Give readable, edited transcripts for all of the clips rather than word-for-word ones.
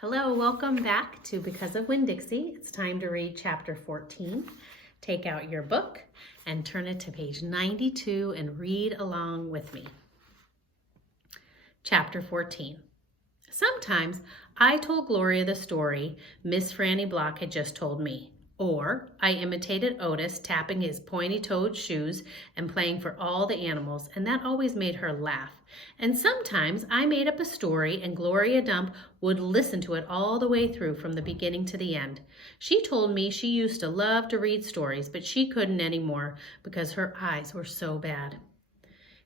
Hello, welcome back to Because of Winn, Dixie. It's time to read chapter 14. Take out your book and turn it to page 92 and read along with me. Chapter 14. Sometimes I told Gloria the story Miss Franny Block had just told me. Or I imitated Otis tapping his pointy-toed shoes and playing for all the animals, and that always made her laugh. And sometimes I made up a story and Gloria Dump would listen to it all the way through from the beginning to the end. She told me she used to love to read stories, but she couldn't anymore because her eyes were so bad.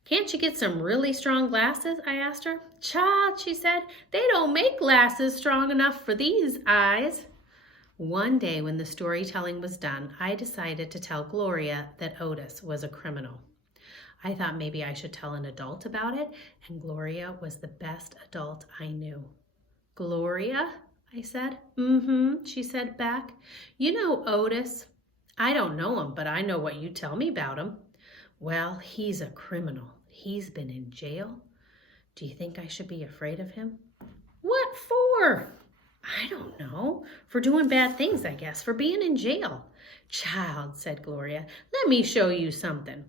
"Can't you get some really strong glasses?" I asked her. "Child," she said, "they don't make glasses strong enough for these eyes." One day when the storytelling was done, I decided to tell Gloria that Otis was a criminal. I thought maybe I should tell an adult about it, and Gloria was the best adult I knew. "Gloria?" I said. "Mm-hmm," she said back. "You know Otis?" "I don't know him, but I know what you tell me about him." "Well, he's a criminal. He's been in jail. Do you think I should be afraid of him?" "What for?" "I don't know. For doing bad things, I guess. For being in jail." "Child," said Gloria, "let me show you something."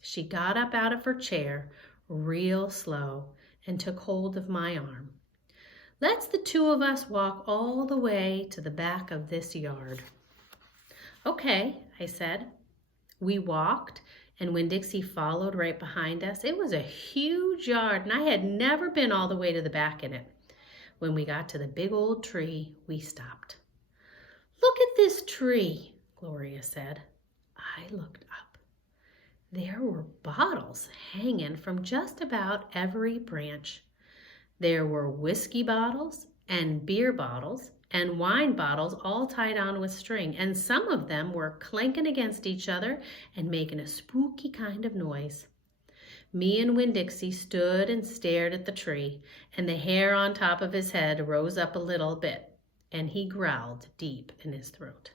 She got up out of her chair real slow and took hold of my arm. "Let's the two of us walk all the way to the back of this yard." "Okay," I said. We walked, and when Dixie followed right behind us, it was a huge yard, and I had never been all the way to the back in it. When we got to the big old tree, we stopped. "Look at this tree," Gloria said. I looked up. There were bottles hanging from just about every branch. There were whiskey bottles and beer bottles and wine bottles all tied on with string, and some of them were clanking against each other and making a spooky kind of noise. Me and Winn-Dixie stood and stared at the tree, and the hair on top of his head rose up a little bit, and he growled deep in his throat.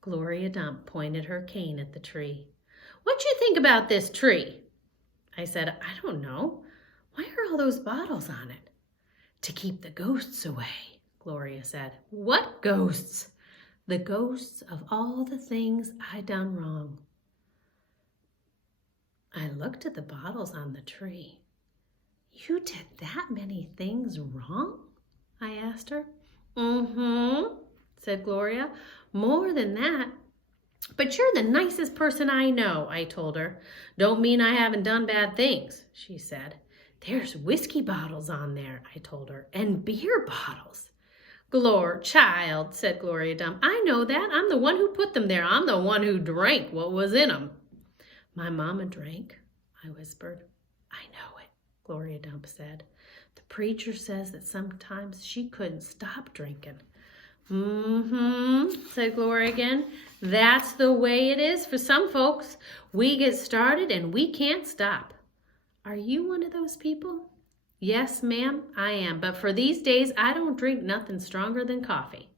Gloria Dump pointed her cane at the tree. "What you think about this tree?" I said, "I don't know. Why are all those bottles on it?" "To keep the ghosts away," Gloria said. "What ghosts?" "The ghosts of all the things I done wrong." I looked at the bottles on the tree. "You did that many things wrong?" I asked her. "Mm-hmm," said Gloria. "More than that. But you're the nicest person I know," I told her. "Don't mean I haven't done bad things," she said. "There's whiskey bottles on there," I told her, "and beer bottles." "Glor, child," said Gloria Dump, "I know that. I'm the one who put them there. I'm the one who drank what was in them." "My mama drank," I whispered. "I know it," Gloria Dump said. "The preacher says that sometimes she couldn't stop drinking." "Mm-hmm," said Gloria again. "That's the way it is for some folks. We get started and we can't stop." "Are you one of those people?" "Yes, ma'am, I am. But for these days, I don't drink nothing stronger than coffee."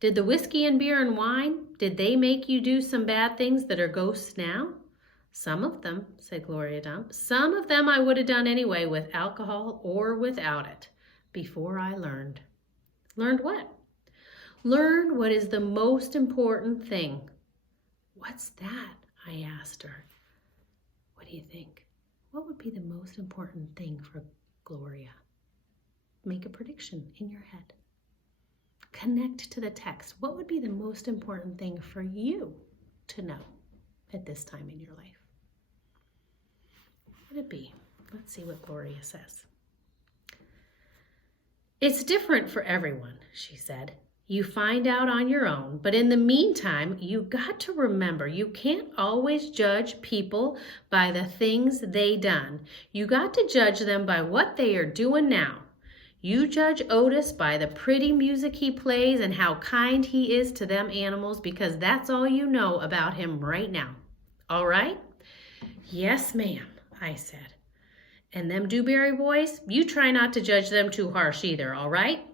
"Did the whiskey and beer and wine, did they make you do some bad things that are ghosts now?" "Some of them," said Gloria Dump. "Some of them I would have done anyway with alcohol or without it, before I learned." "Learned what?" "Learned what is the most important thing." "What's that?" I asked her. What do you think? What would be the most important thing for Gloria? Make a prediction in your head. Connect to the text. What would be the most important thing for you to know at this time in your life? What would it be? Let's see what Gloria says. "It's different for everyone," she said. "You find out on your own, but in the meantime, you got to remember you can't always judge people by the things they done. You got to judge them by what they are doing now. You judge Otis by the pretty music he plays and how kind he is to them animals, because that's all you know about him right now. All right?" "Yes, ma'am," I said. "And them Dewberry boys, you try not to judge them too harsh either, all right?"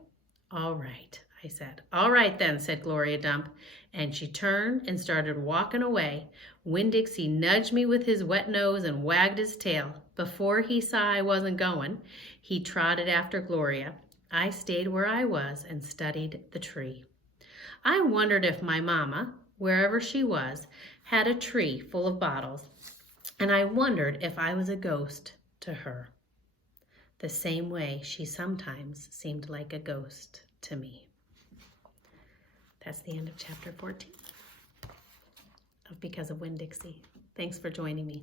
"All right," I said. "All right then," said Gloria Dump, and she turned and started walking away. Winn-Dixie nudged me with his wet nose and wagged his tail. Before he saw I wasn't going, he trotted after Gloria. I stayed where I was and studied the tree. I wondered if my mama, wherever she was, had a tree full of bottles, and I wondered if I was a ghost to her, the same way she sometimes seemed like a ghost to me. That's the end of chapter 14 of Because of Winn, Dixie. Thanks for joining me.